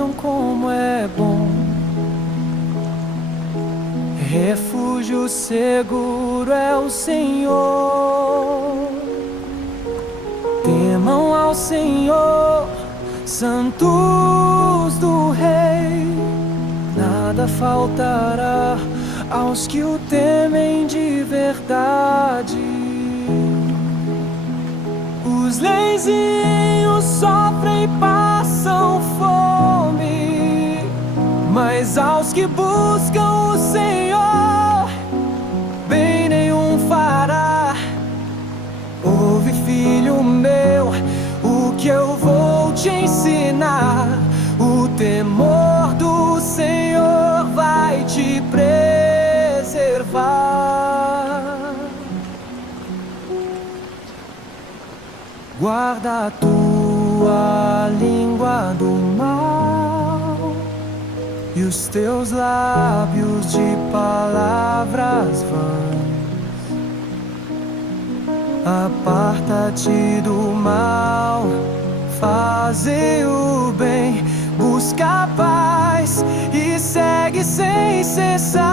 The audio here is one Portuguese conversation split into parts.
vejam como é bom. Refúgio seguro é o Senhor. Temam ao Senhor, santos do Rei. Nada faltará aos que o temem de verdade. Os lenzinhos sofrem e passam fome, mas aos que buscam o Senhor, bem nenhum fará. Ouve, filho meu, o que eu vou te ensinar. O temor do Senhor vai te preservar. Guarda a tua língua do mal e os teus lábios de palavras vãs. Aparta-te do mal, faze o bem, busca a paz e segue sem cessar.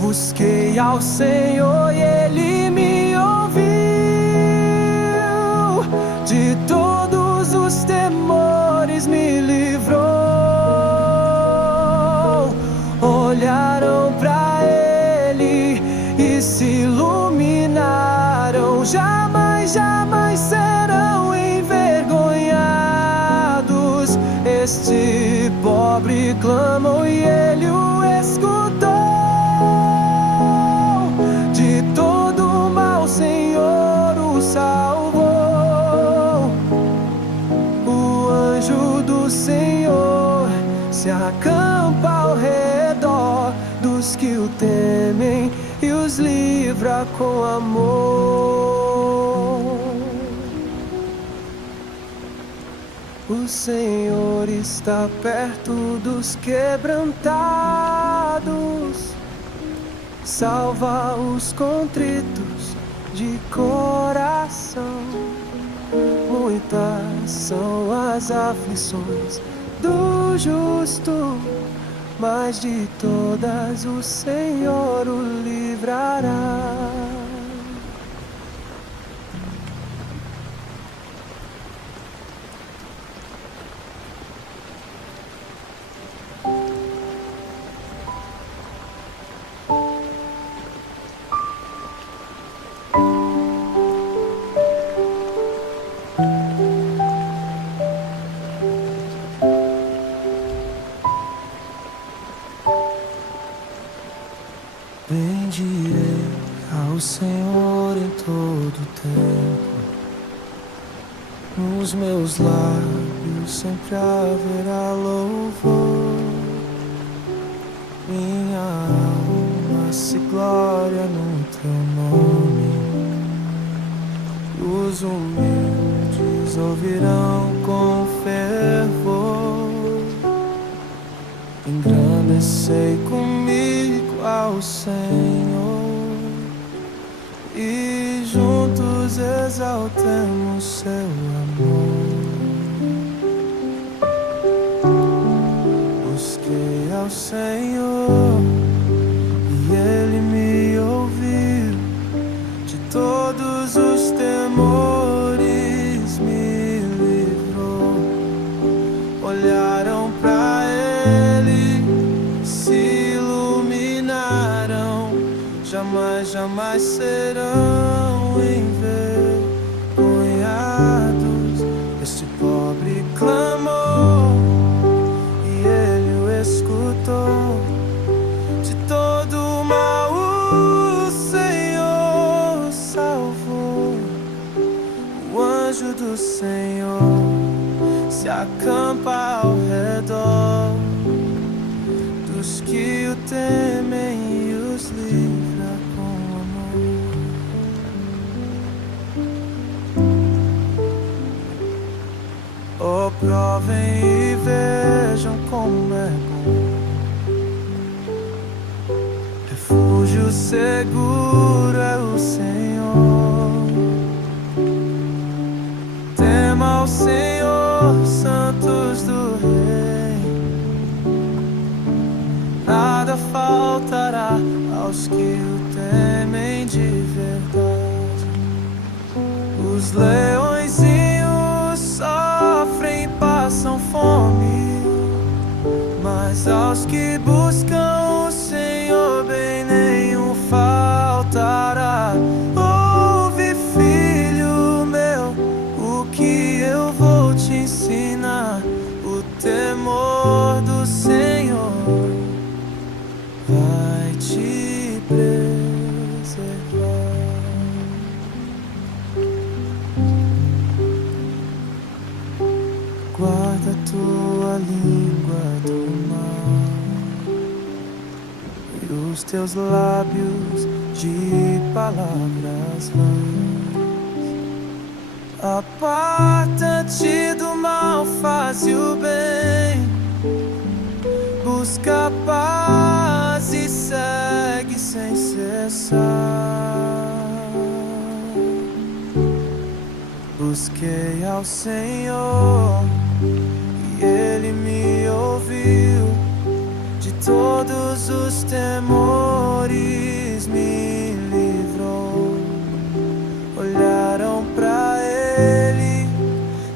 Busquei ao Senhor e Ele me ouviu. De todos os temores me livrou. Olharam pra Ele e se iluminaram. Jamais, jamais serão envergonhados. Este pobre clamou e Ele o escutou. De todo o mal o Senhor o salvou. O anjo do Senhor se acampa ao redor dos que o temem e os livra com amor. O Senhor está perto dos quebrantados, salva os contritos de coração. Muitas são as aflições do justo, mas de todas o Senhor o livrará. Bendirei ao Senhor em todo tempo. Nos meus lábios sempre haverá louvor. Minha alma se glória no teu nome. Os humildes ouvirão com fervor. Engrandecei comigo ao Senhor e juntos exaltemos seu amor. Busquei ao Senhor e Ele me ouviu. De todos os temores me livrou. Olharam pra Ele, se iluminaram. Jamais, jamais serão envergonhados. Este pobre clamou e Ele o escutou. De todo o mal o Senhor salvou. O anjo do Senhor se acampa ao redor dos que o temem e os livra com amor. Oh, provem e vejam como é bom. Refúgio seguro é o Senhor. ao Senhor, santos do Rei. Nada faltará aos que o temem de verdade. Os leõezinhos sofrem e passam fome, mas aos que buscam o Senhor bem nenhum faltará. Ouve, filho meu, o que eu vou te ensinar. O temor do Senhor vai te preservar. Guarda tua língua do mal e os teus lábios de palavras vãs. Aparta-te do mal, faz o bem, busca a paz e segue sem cessar. Busquei ao Senhor e Ele me ouviu. De todos os temores me livrou. Olharam pra Ele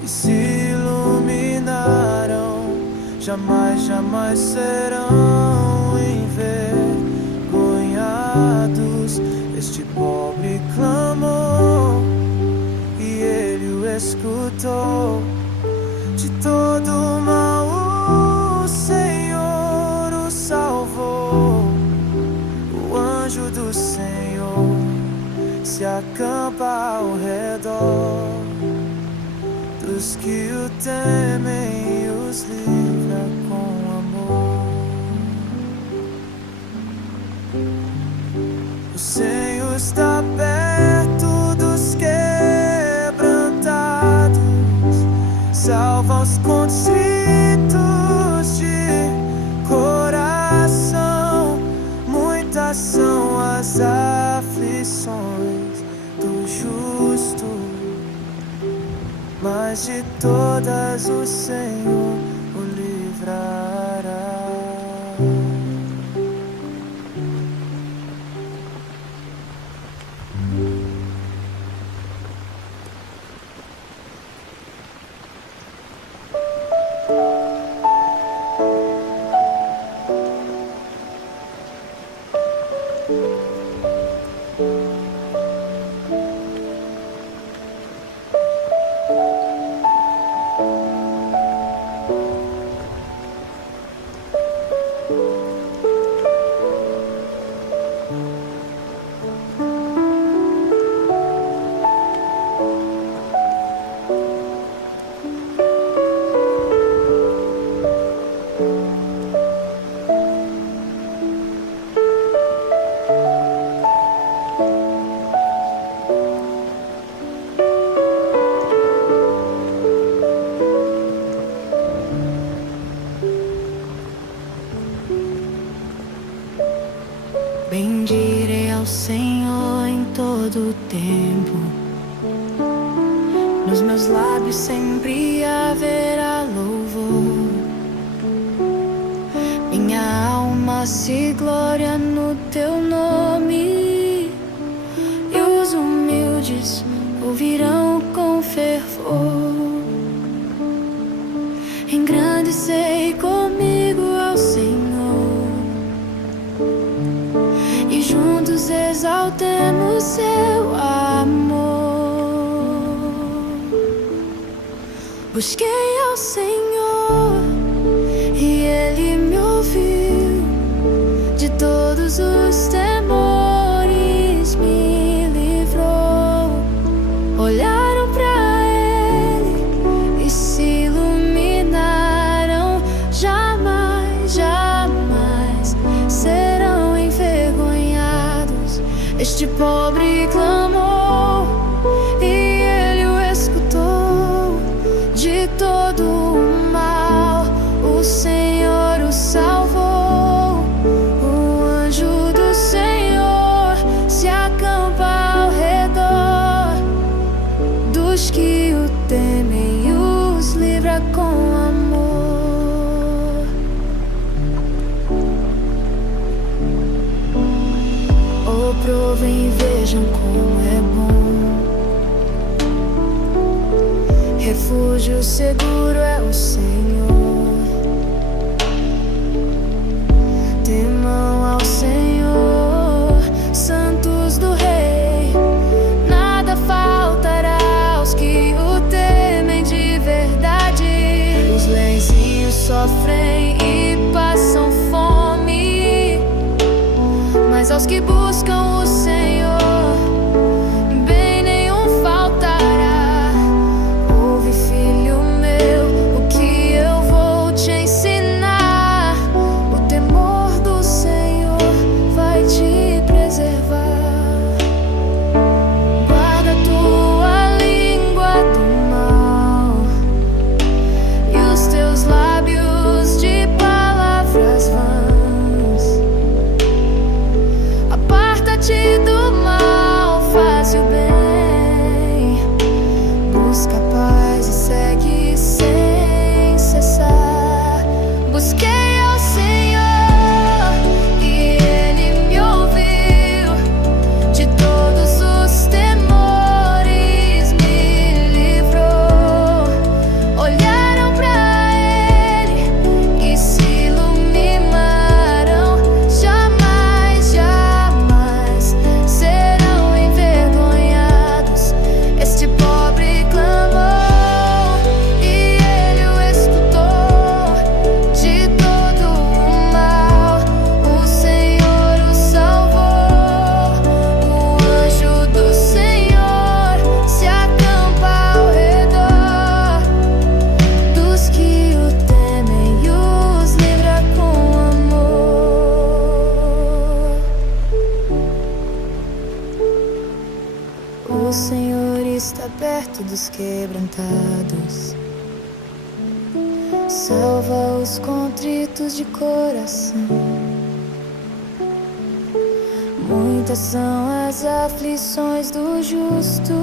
e se iluminaram. Jamais, jamais serão envergonhados. Este pobre clamou e Ele o escutou. De todo o mal o Senhor o salvou. O anjo do Senhor se acampa ao redor dos que o temem e os livra com amor. O Senhor está perto dos quebrantados, salva os contritos de coração. Muitas são as aflições do justo, mas de todas o Senhor o livrará. Bendirei ao Senhor em todo o tempo. Nos meus lábios sempre haverá louvor. Minha alma se gloria no teu nome, e os humildes ouvirão com fervor. Engrandecei comigo ao Senhor, e juntos exaltemos seu amor. Busquei ao Senhor e Ele me ouviu. De todos os temores me livrou. Olharam pra Ele e se iluminaram. Jamais, jamais serão envergonhados. Este pobre clamou e Ele o escutou. De todo o mal o Senhor o salvou. O anjo do Senhor se acampa ao redor dos que o temem e os livra com amor. Oh, provem e vejam como é bom, refúgio seguro é o Senhor. Temam ao Senhor, santos do Rei, nada faltará aos que o temem de verdade. Os lencinhos sofrem e passam fome, mas aos que buscam o Senhor, bem nenhum faltará. Ouve, filho meu, o que eu vou te ensinar. O temor do Senhor vai te preservar. Guarda tua língua do mal e os teus lábios de palavras vãs. Aparta-te do mal, faz o bem, busca a paz e segue sem cessar. Busquei ao Senhor e Ele me ouviu, de todos os temores me livrou. Olharam pra Ele e se iluminaram, jamais, jamais serão envergonhados. Este pobre clamou e Ele o escutou, de todo o mal o Senhor o salvou. O anjo do Senhor se acampa ao redor dos que o temem e os livra com amor. O Senhor está perto dos quebrantados, salva os contritos de coração. Muitas são as aflições do justo,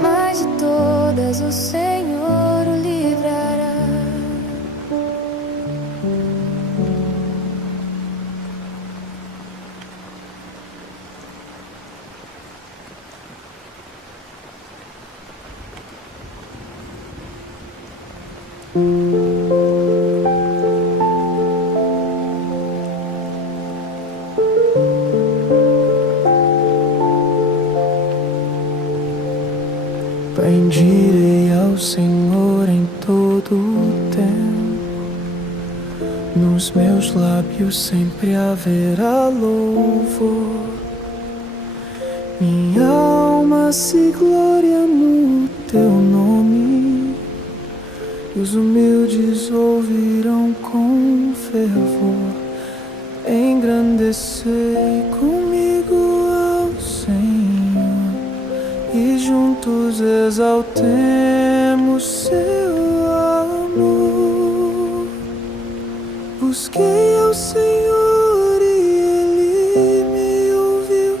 mas de todas o Senhor o livrará. Bendirei ao Senhor em todo o tempo, nos meus lábios sempre haverá louvor. Minha alma se gloria no teu nome, e os humildes ouvirão com fervor. Engrandecei comigo ao Senhor, e juntos exaltemos seu amor. Busquei ao Senhor e Ele me ouviu,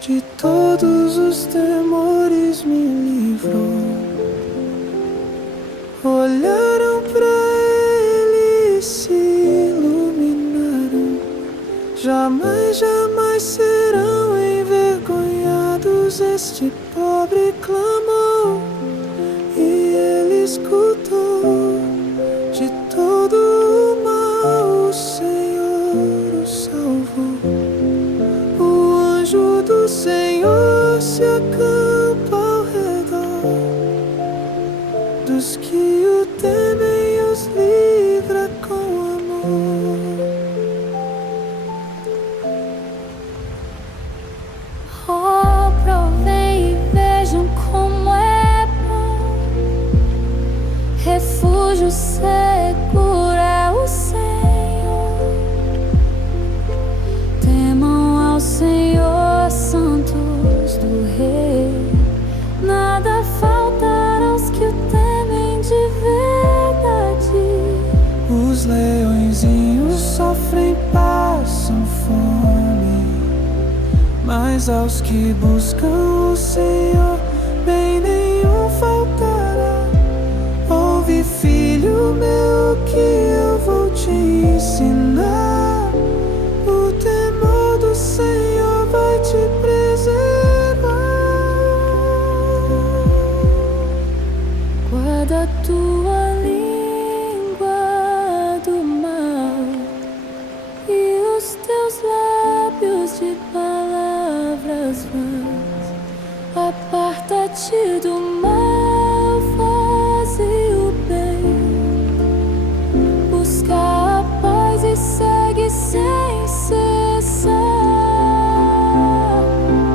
de todos os temores me livrou. Olharam pra Ele e se iluminaram, jamais, jamais serão envergonhados. Este pobre clamou e Ele escutou, de todo o mal o Senhor o salvou. O anjo do Senhor se acampa ao redor dos que o temem e os livra com amor. Oh, provem e vejam como é bom, refúgio seguro é o Senhor. Temam ao Senhor, santos do Rei, nada faltará aos que o temem de verdade. Os leõezinhos sofrem, passam fome, mas aos que buscam o Senhor, parte do mal, faze o bem, busca a paz e segue sem cessar.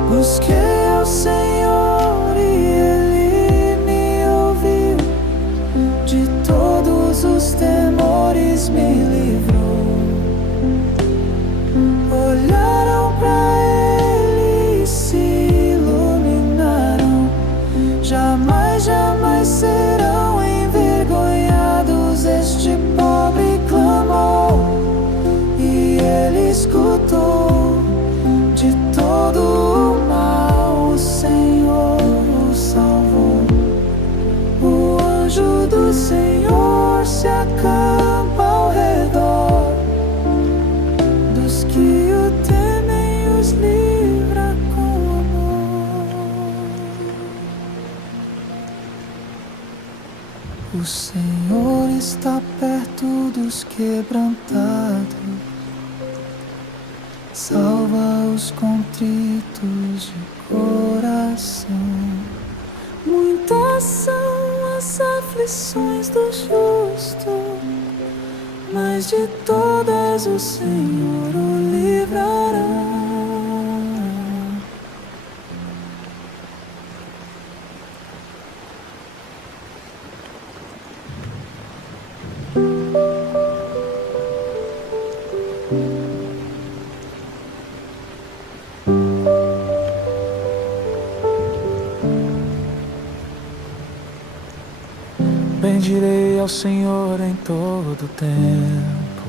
Busquei ao Senhor e Ele me ouviu, de todos os temores me livrou. Olharam pra Ele e se iluminaram, jamais, jamais serão envergonhados. Este pobre clamou e Ele escutou, de todo o mal o Senhor o salvou. O anjo do Senhor se acampa ao redor dos que o temem e os livra com amor. O Senhor está perto dos quebrantados, salva os contritos de coração. Muitas são as aflições do justo, mas de todas o Senhor o livrará. Bendirei ao Senhor em todo tempo,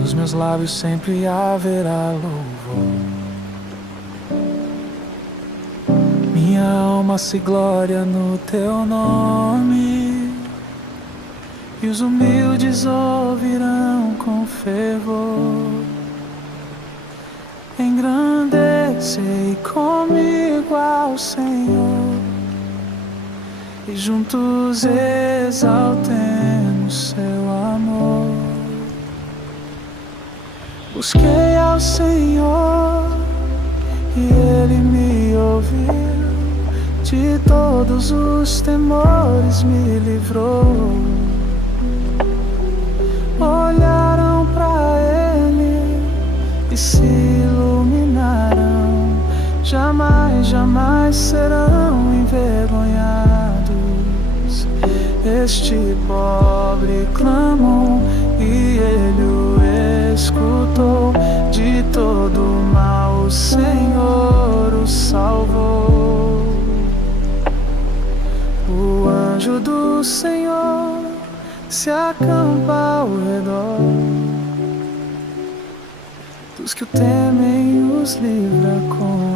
nos meus lábios sempre haverá louvor. Minha alma se glória no teu nome, e os humildes ouvirão com fervor. Engrandecei comigo ao Senhor, e juntos exaltemos seu amor. Busquei ao Senhor e Ele me ouviu, de todos os temores me livrou. Olharam pra Ele e se iluminaram, jamais, jamais serão envergonhados. Este pobre clamou e Ele o escutou, de todo o mal o Senhor o salvou. O anjo do Senhor se acampa ao redor dos que o temem e os livra com amor.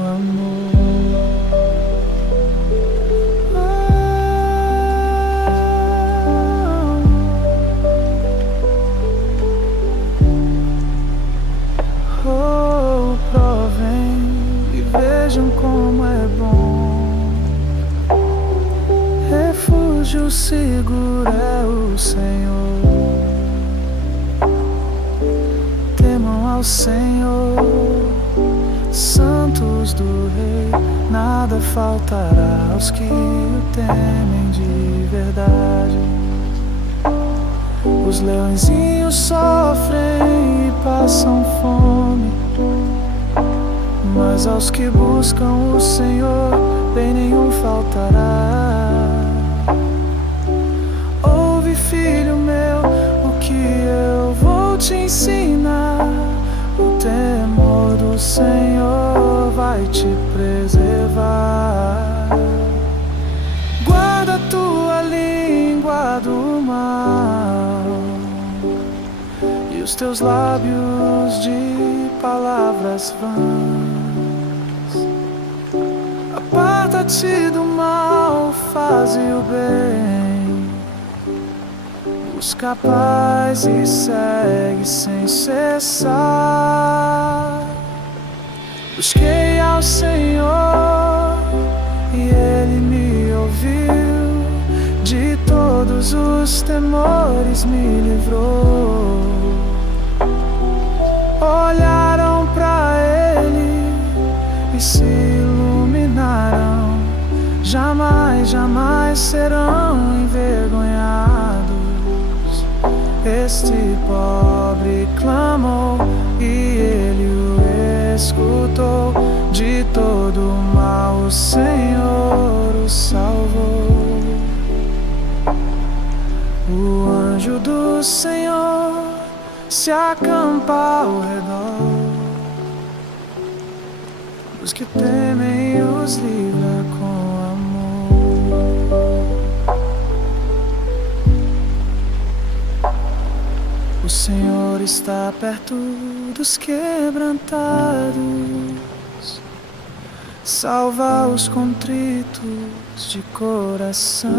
Vejam como é bom, refúgio seguro é o Senhor. Temam ao Senhor, santos do Rei, nada faltará aos que o temem de verdade. Os leõezinhos sofrem e passam fome, mas aos que buscam o Senhor, bem nenhum faltará. Ouve, filho meu, o que eu vou te ensinar. O temor do Senhor vai te preservar. Guarda tua língua do mal e os teus lábios de palavras vãs. Aparta-te do mal, faze o bem, busca a paz e segue sem cessar. Busquei ao Senhor e Ele me ouviu, de todos os temores me livrou. Olharam pra Ele e se iluminaram, iluminarão, jamais, jamais serão envergonhados. Este pobre clamou e ele o escutou. De todo mal o Senhor o salvou. O anjo do Senhor se acampa ao redor dos que temem e os livra com amor. O Senhor está perto dos quebrantados, salva os contritos de coração.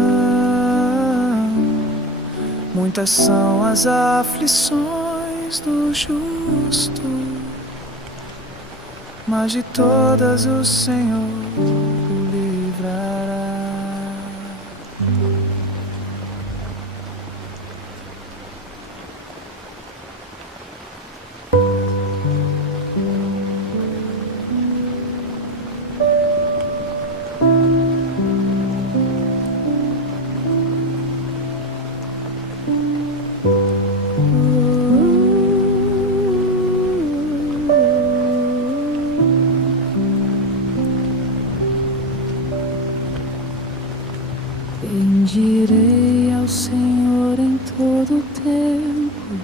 Muitas são as aflições do justo, mas de todas o Senhor o livrará. Bendirei ao Senhor em todo o tempo,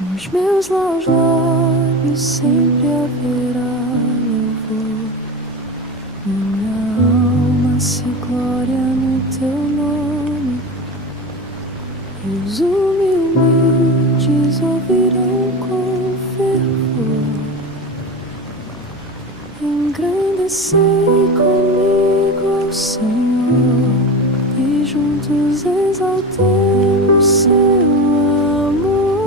nos meus lábios sempre haverá louvor. Minha alma se glória no teu nome, e os humildes ouvirão com fervor. Engrandecei comigo ao Senhor, e juntos exaltemos seu amor.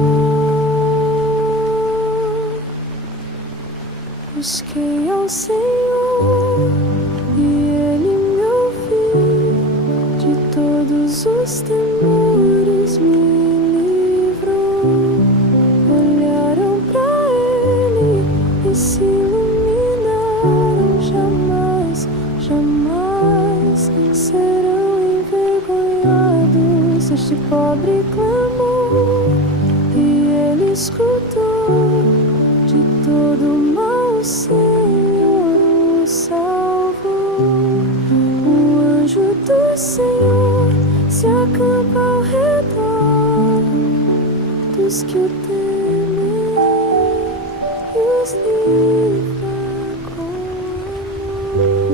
Busquei ao Senhor e Ele me ouviu, de todos os temores me livrou. Olharam pra Ele e se iluminaram, jamais, jamais serão envergonhados. Este pobre clamou e Ele escutou. De todo mal o Senhor o salvou. O anjo do Senhor se acampa ao redor dos que o temem e os livra com amor.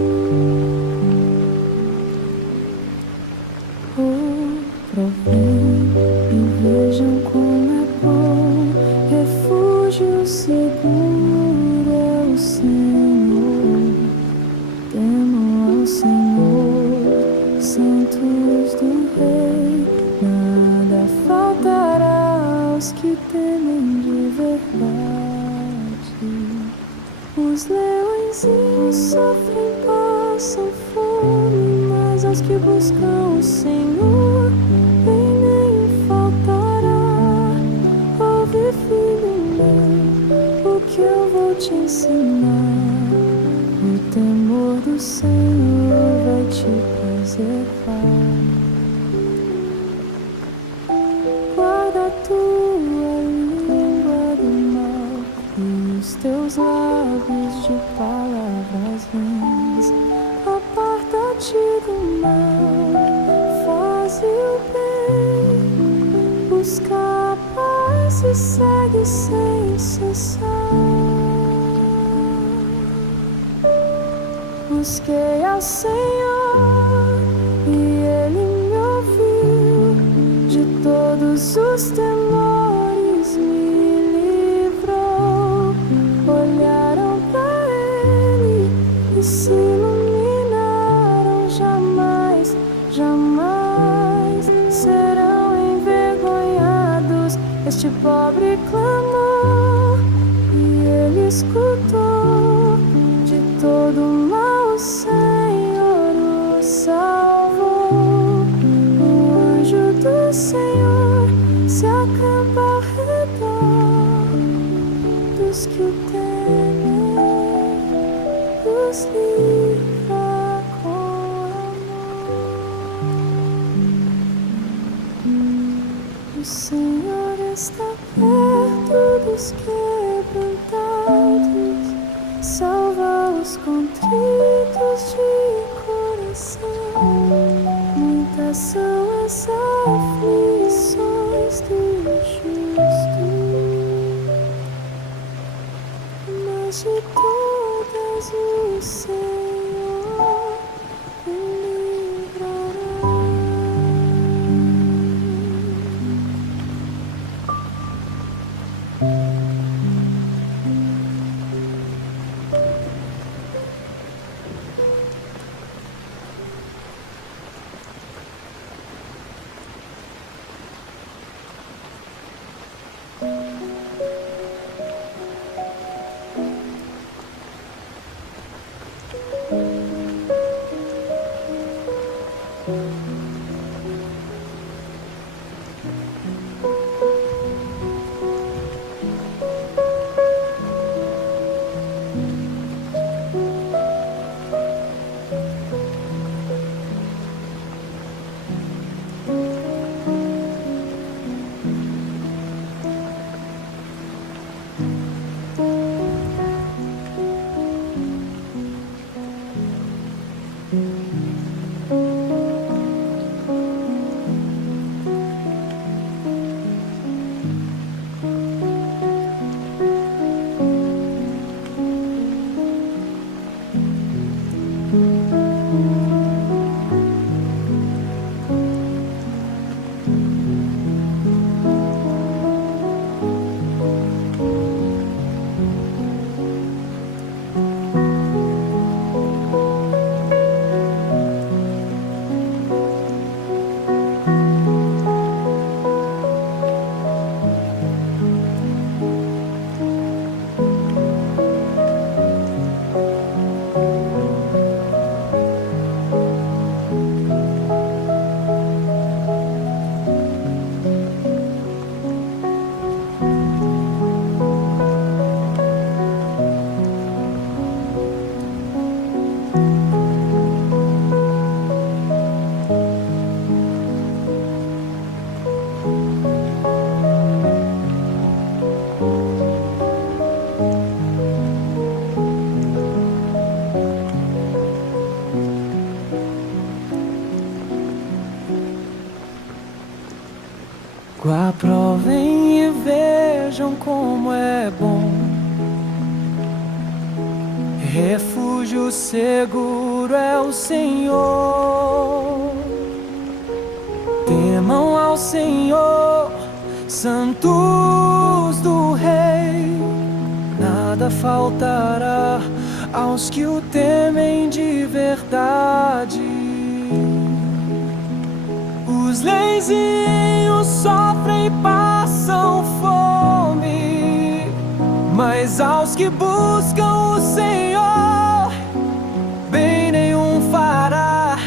Oh, provem e vejam como é bom, refúgio seguro é o Senhor. Temam ao Senhor, santos do Rei, nada faltará aos que temem de verdade. Os leõezinhos sofrem, passam fome, mas aos que buscam o Senhor, bem nem faltará. Ouve, filho meu, o que eu vou te ensinar. O temor do Senhor vai te preservar. Guarda a tua língua do mal e os teus lábios de palavras vãs. Aparta-te do mal, faze o bem, busca a paz e segue sem cessar. Busquei ao Senhor e Ele me ouviu, de todos os temores me livrou. Olharam pra Ele e se iluminaram, jamais, jamais serão envergonhados. Este pobre clamou e Ele escutou. De todo mal o Senhor o salvou. O anjo do Senhor se acampa ao redor dos que o temem, os livra. os quebrantados, salva os contritos de coração. Muitas são as aflições do justo, mas de todas o Senhor o livrará. Aprovem e vejam como é bom, refúgio seguro é o Senhor. Temam ao Senhor, santos do Rei, nada faltará aos que o temem de verdade. Os lenzinhos sofrem e passam fome, mas aos que buscam o Senhor, bem nenhum fará.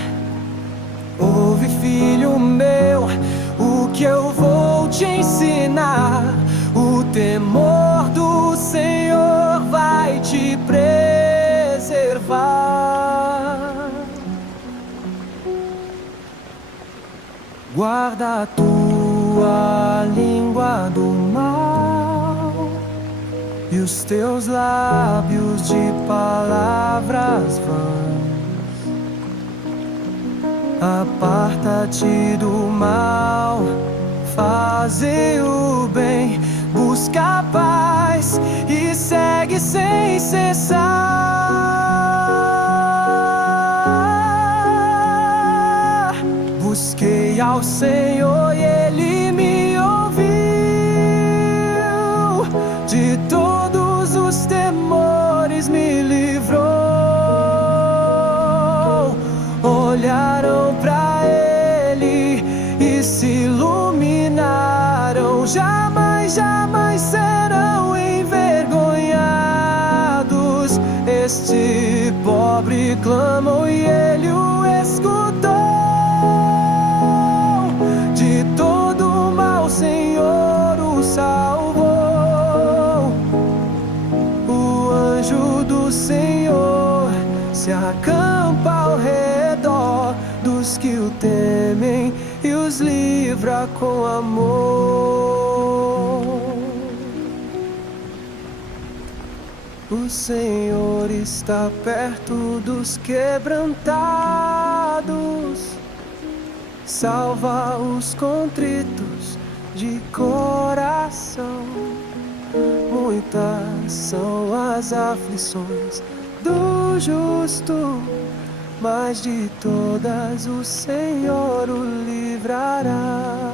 Ouve, filho meu, o que eu vou te ensinar. O temor do Senhor vai te preservar. Guarda a tua língua do mal e os teus lábios de palavras vãs. Aparta-te do mal, faze o bem, busca a paz e segue sem cessar. Busquei ao Senhor e Ele me ouviu. De todos os temores me livrou. Olharam pra Ele e se iluminaram. Jamais, jamais serão envergonhados. Este pobre clamou e Ele o escutou. De todo o mal o Senhor o salvou. O anjo do Senhor se acampa ao redor dos que o temem e os livra com amor. O Senhor está perto dos quebrantados, salva os contritos de coração. Muitas são as aflições do justo, mas de todas o Senhor o livrará.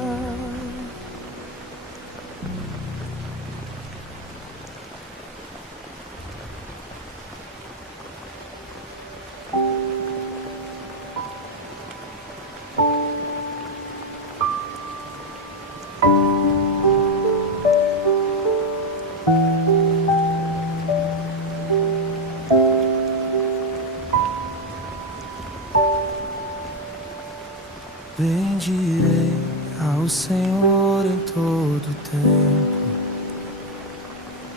Bendirei ao Senhor em todo tempo,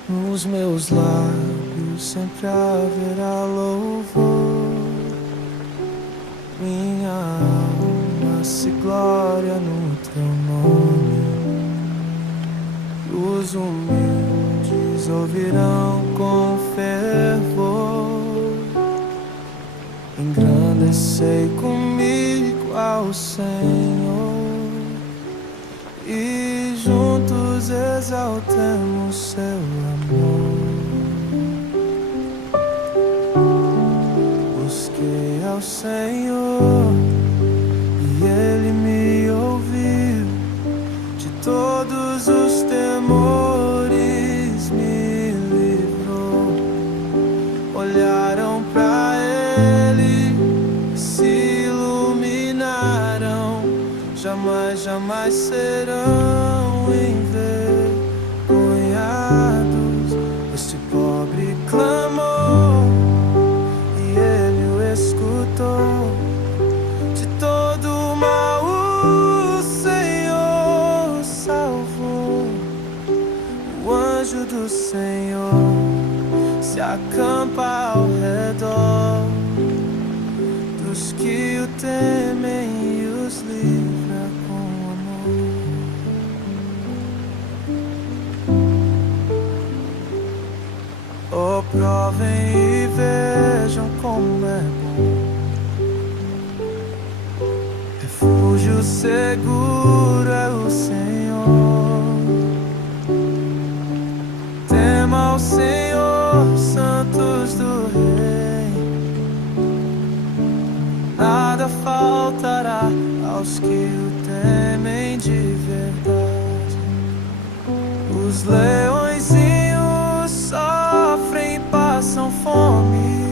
nos meus lábios sempre haverá louvor. Minha alma se glória no teu nome, os humildes ouvirão com fervor. Engrandecei comigo ao Senhor e juntos exaltemos seu amor. Busquei ao Senhor e Ele me ouviu, de todos os temores me livrou. Olharam pra jamais serão envergonhados. Este pobre clamou e Ele o escutou. De todo o mal o Senhor salvou. O anjo do Senhor se acampa ao redor dos que o temem e os livra. Oh, provem e vejam como é bom, refúgio seguro é o Senhor. Tema ao Senhor, santos do Rei, nada faltará aos que o temem de verdade. Os leõezinhos sofrem e passam fome,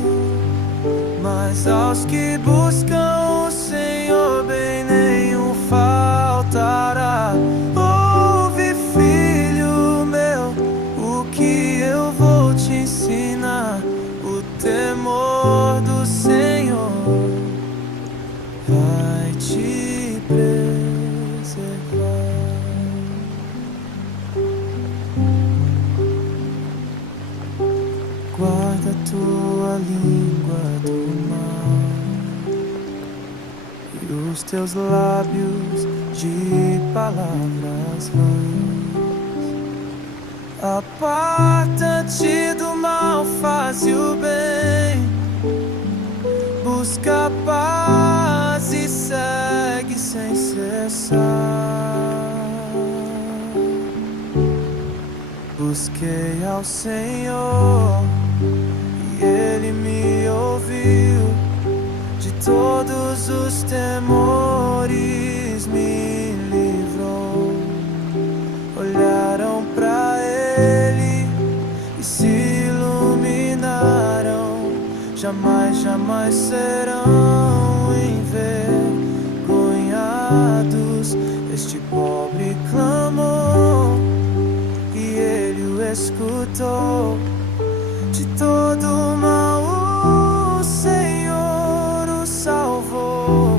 mas aos que buscam o Senhor bem nenhum faltará. Ouve, filho meu, o que eu vou te ensinar. O temor do Senhor vai te preservar. Guarda tua língua do mal e os teus lábios de palavras vãs. Aparta-te do mal, faz o bem, busca a paz e segue sem cessar. Busquei ao Senhor e Ele me ouviu, de todos os temores me livrou. Olharam pra Ele e se iluminaram, jamais serão envergonhados. Este pobre clamou e Ele o escutou. De todo o mal o Senhor o salvou.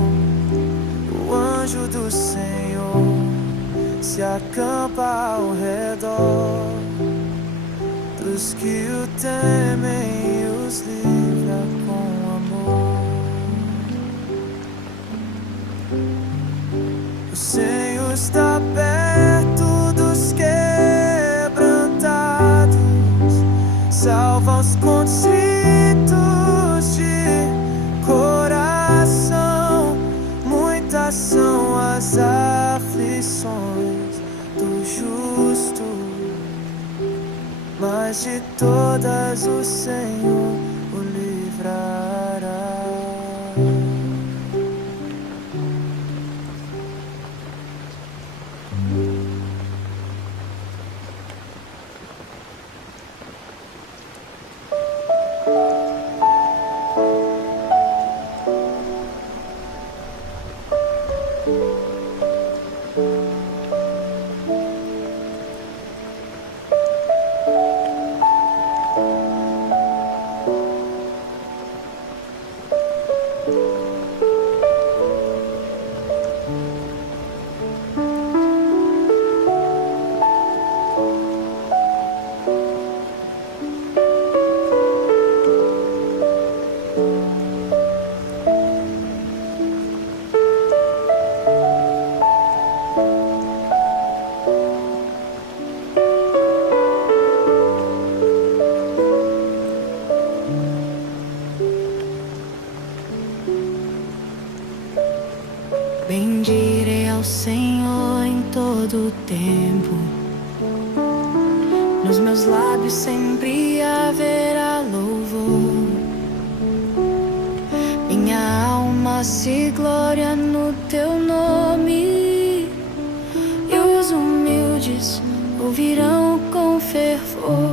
O anjo do Senhor se acampa ao redor dos que o temem e os livra com amor. O Senhor está perto dos quebrantados, salva os aflições do justo, mas de todas o Senhor o livrará. Bendirei ao Senhor em todo o tempo. Nos meus lábios sempre haverá louvor. Minha alma se gloria no teu nome, e os humildes ouvirão com fervor.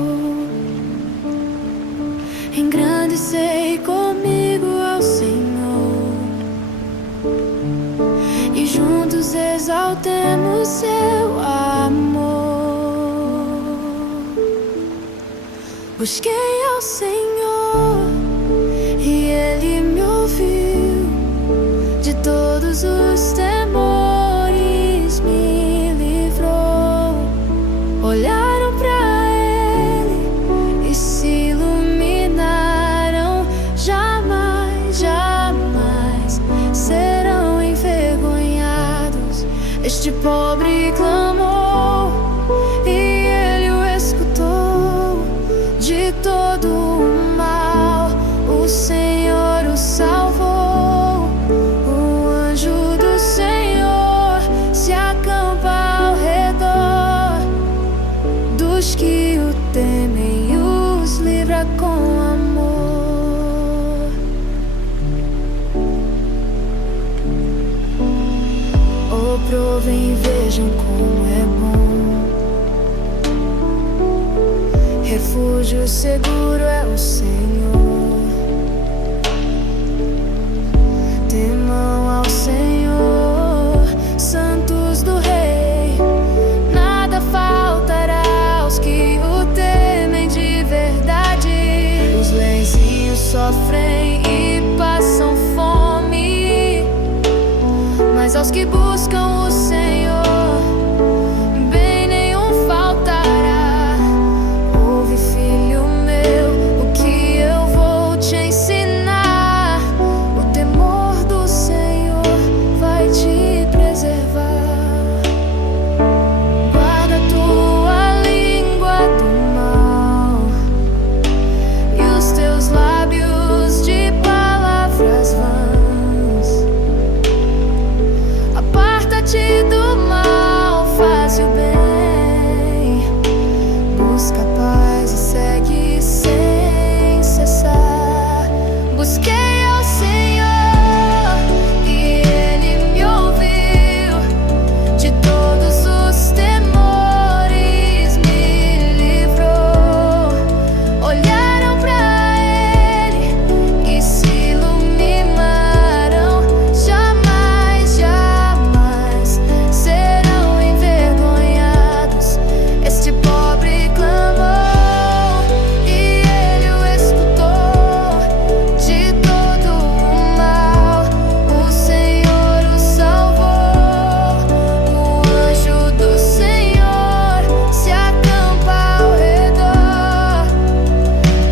Engrandecei comigo ao Senhor, e juntos exaltemos seu amor. Busquei ao Senhor e Ele me ouviu. De todos os temores me livrou. Olharam pra Ele e se iluminaram. Jamais, jamais serão envergonhados. Este pobre clamou e Ele o escutou. De todo o mal o Senhor o salvou. O anjo do Senhor se acampa ao redor dos que o temem e os livra com amor. Oh, provem e vejam como é bom. Refúgio seguro é o Senhor. Temam ao Senhor, santos do Rei. Nada faltará aos que o temem de verdade. Os lencinhos sofrem e passam fome, mas aos que buscam o Senhor, bem nenhum faltará. Ouve, filho meu, o que eu vou te ensinar. O temor do Senhor vai te preservar. Guarda tua língua do mal e os teus lábios de palavras vãs. Aparta-te do mal, faz o bem. Busca a paz e segue sem cessar. Busquei ao Senhor e Ele me ouviu. De todos os temores me livrou. Olharam pra Ele e se iluminaram. Jamais, jamais serão envergonhados. Este pobre clamou e Ele o escutou. De todo o mal o Senhor o salvou. O anjo do Senhor se acampa ao redor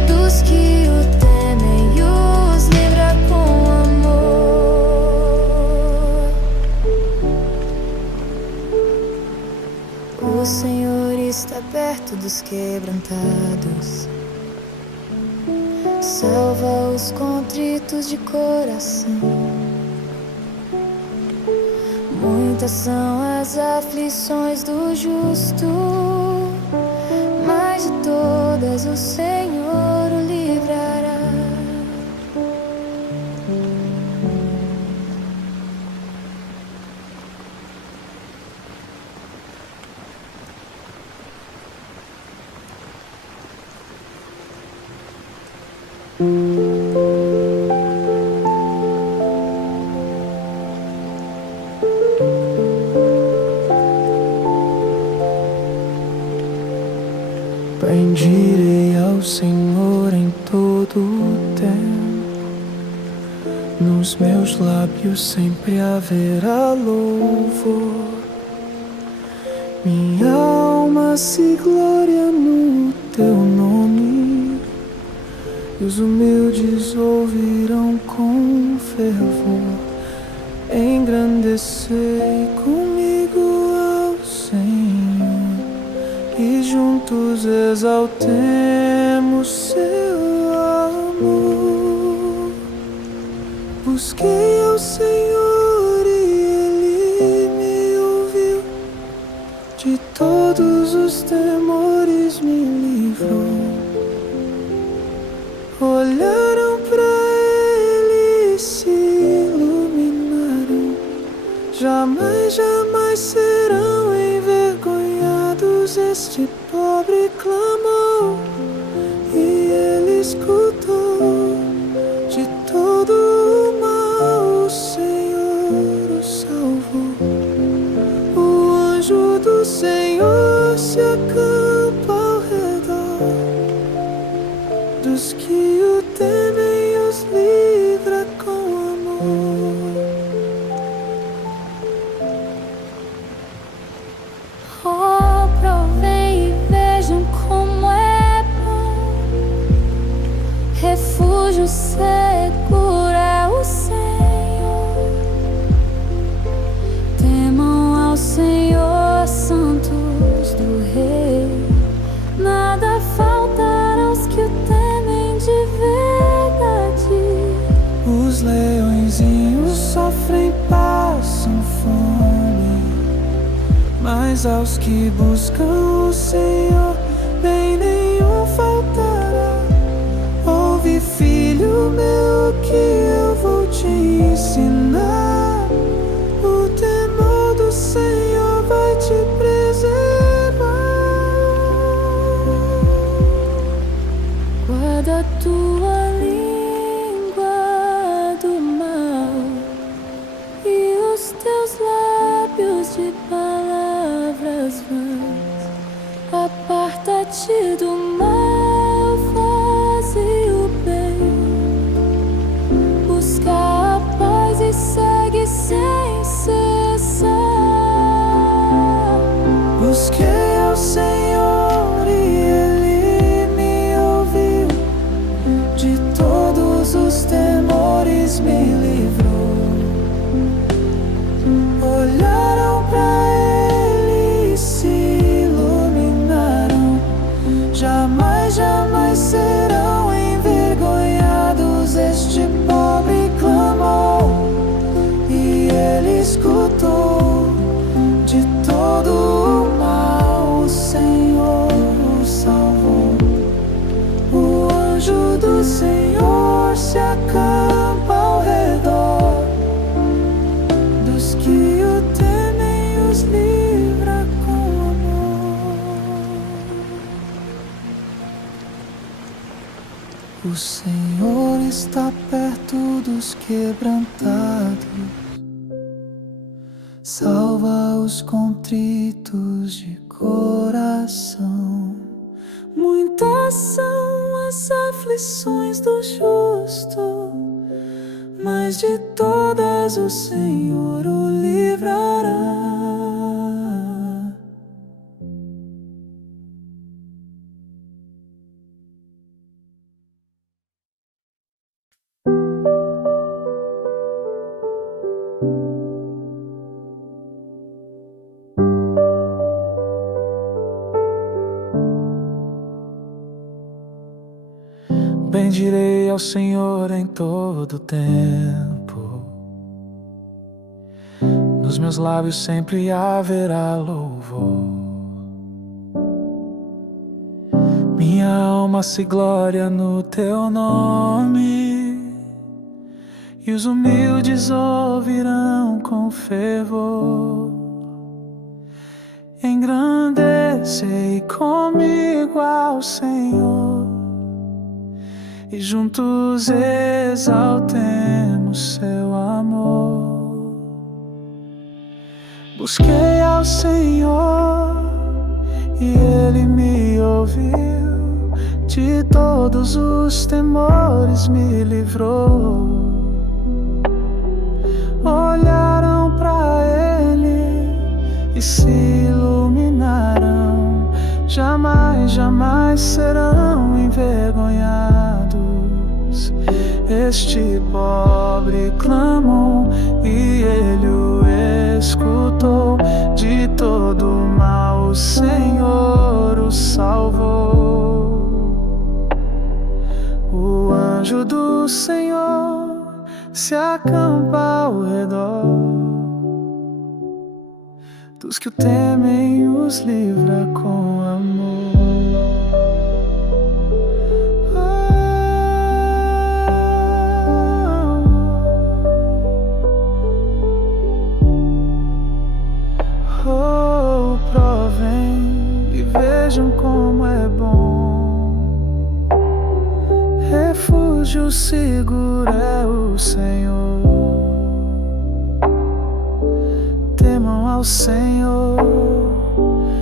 dos que o temem e os livra com amor. O Senhor está perto dos quebrantados, salva os contritos de coração. Muito Muitas são as aflições do justo, mas de todas o Senhor o livrará. Bendirei ao Senhor em todo o tempo, nos meus lábios sempre haverá louvor. Minha alma se gloria no teu nome, e os humildes ouvirão com fervor. Engrandecei comigo ao Senhor, e juntos exaltemos seu amor. Busquei ao Senhor e Ele me ouviu, de todos os temores me livrou. Olharam pra Ele e se iluminaram, jamais, jamais serão envergonhados. Este pobre clamou e Ele escutou, de todo o mal o Senhor o salvou. O anjo do Senhor se acampa ao redor dos que o temem e os livra com amor. Oh, provem e vejam como é bom, refúgio seguro é o Senhor. Temam ao Senhor, santos do Rei, nada faltará aos que o temem de verdade. Os leõezinhos sofrem, passam fome, mas aos que buscam o Senhor, bem nenhum faltará. Ouve, filho meu, que eu vou te ensinar. O temor do Senhor vai te preservar. Guarda a tua língua do mal e os teus lábios de palavras vãs. Aparta-te do mal, faze o bem. Busca a paz e segue sem cessar. Busquei ao Senhor e Ele me ouviu, de todos os temores me livrou. Olharam pra Ele e se iluminaram, jamais, jamais serão envergonhados. Este pobre clamou e Ele escutou, de todo o mal o Senhor o salvou. O anjo do Senhor se acampa ao redor dos que o temem e os livra com amor. O Senhor está perto dos quebrantados, salva os contritos de coração. Muitas são as aflições do justo, mas de todas o Senhor o livrará. Bendirei ao Senhor em todo tempo, nos meus lábios sempre haverá louvor. Minha alma se glória no teu nome, e os humildes ouvirão com fervor. Engrandecei comigo ao Senhor, e juntos exaltemos seu amor. Busquei ao Senhor e Ele me ouviu, de todos os temores me livrou. Olharam para Ele e se iluminarão, jamais, jamais serão envergonhados. Este pobre clamou e Ele o escutou, de todo mal o Senhor o salvou. O anjo do Senhor se acampa ao redor dos que o temem, os livra com amor. Provem e vejam como é bom. Refúgio seguro é o Senhor. Temam ao Senhor,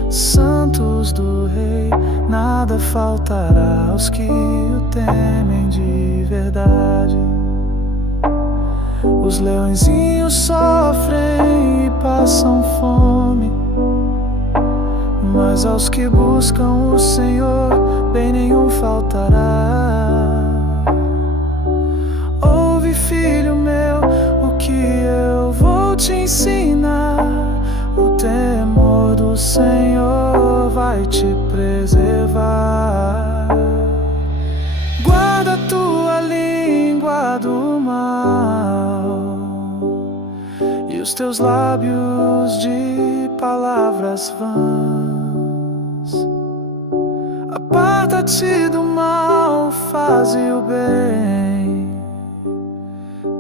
santos do Rei, nada faltará aos que o temem de verdade. Os leõezinhos sofrem e passam fome, mas aos que buscam o Senhor, bem nenhum faltará. Ouve, filho meu, o que eu vou te ensinar. O temor do Senhor vai te preservar. Guarda tua língua do mal e os teus lábios de palavras vãs. Aparta-te do mal, faze o bem,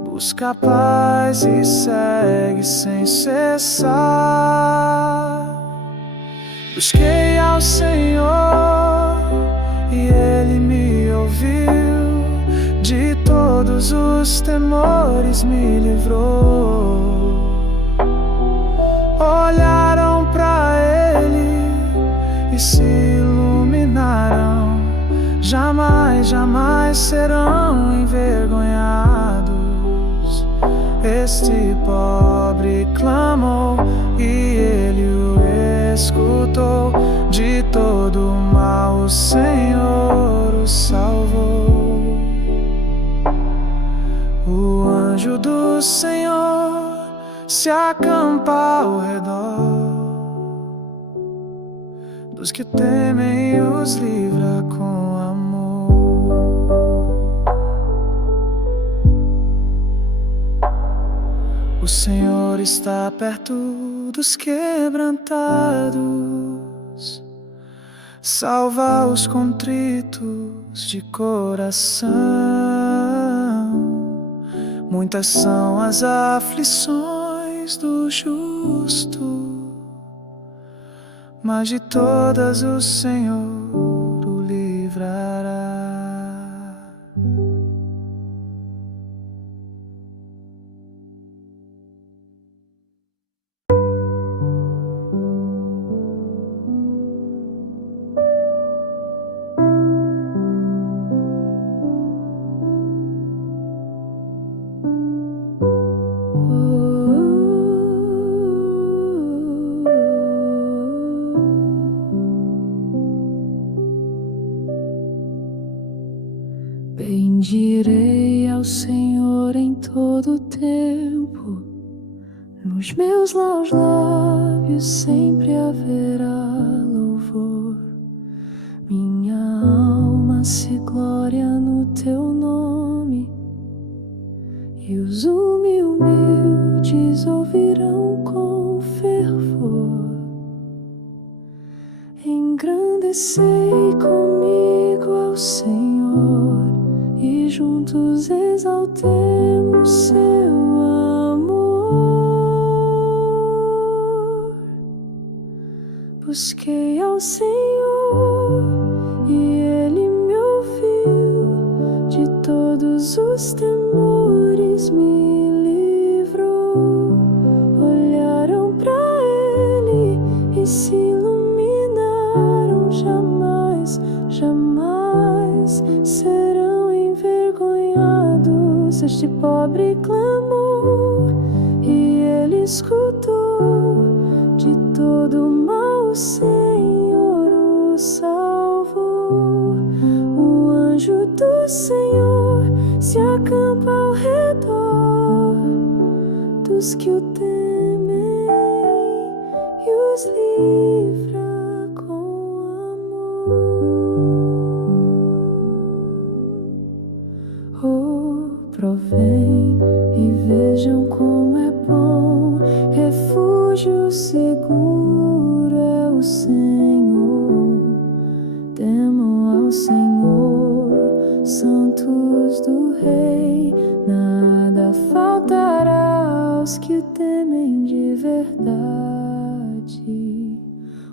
busca a paz e segue sem cessar. Busquei ao Senhor e Ele me ouviu, de todos os temores me livrou. Olharam para Ele e se iluminaram, jamais, jamais serão envergonhados. Este pobre clamou e Ele o escutou, de todo mal o Senhor o salvou. O anjo do Senhor se acampa ao redor dos que temem e os livra com amor. O Senhor está perto dos quebrantados, salva os contritos de coração. Muitas são as aflições do justo, mas de todas o Senhor o livrará. Bendirei ao Senhor em todo o tempo, nos meus lábios sempre haverá louvor. Minha alma se glória no teu nome, e os humildes ouvirão com Busquei ao Senhor e Ele me ouviu, de todos os temores me livrou. Olharam pra Ele e se iluminaram, jamais, jamais serão envergonhados. Este pobre clamou e Ele escutou, de todo mal o Senhor o salvou. O anjo do Senhor se acampa ao redor dos que o temem e os livra com amor. Oh, provém e vejam como é bom, refúgio seguro é o Senhor. Temam ao Senhor, santos do Rei, nada faltará aos que o temem de verdade.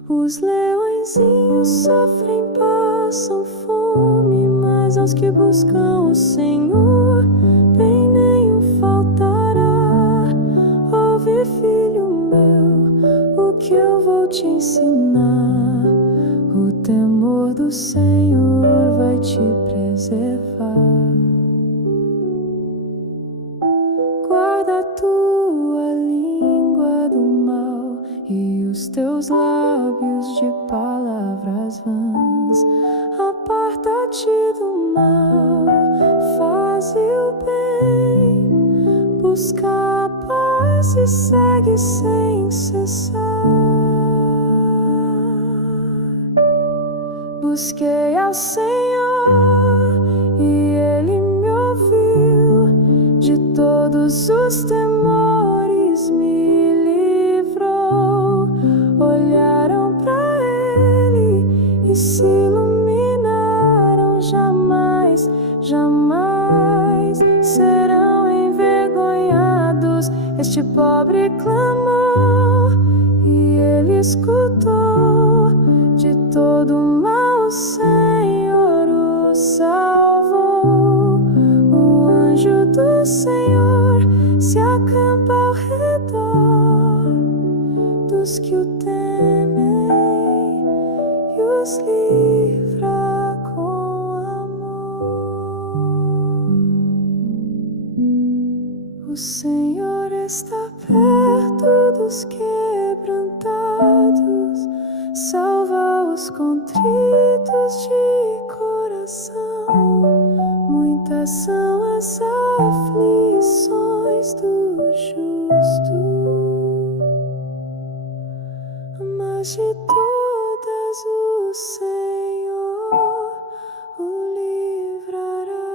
Os leõezinhos sofrem, passam fome, mas aos que buscam o Senhor, bem nenhum faltará. Ouve, filho meu, o que eu vou te ensinar. O temor do Senhor vai te preservar. Guarda a tua língua do mal e os teus lábios de palavras vãs. Aparta-te do mal, faze o bem, busca a paz e segue sem cessar. Busquei ao Senhor e Ele me ouviu, de todos os temores me livrou. Olharam pra Ele e se iluminaram, jamais, jamais serão envergonhados. Este pobre clamou e Ele escutou, de todo mal o Senhor o salvou. O anjo do Senhor se acampa ao redor dos que o temem e os livra com amor. O Senhor está perto dos quebrantados, salva os contritos de coração. Muitas são as aflições do justo, mas de todas o Senhor o livrará.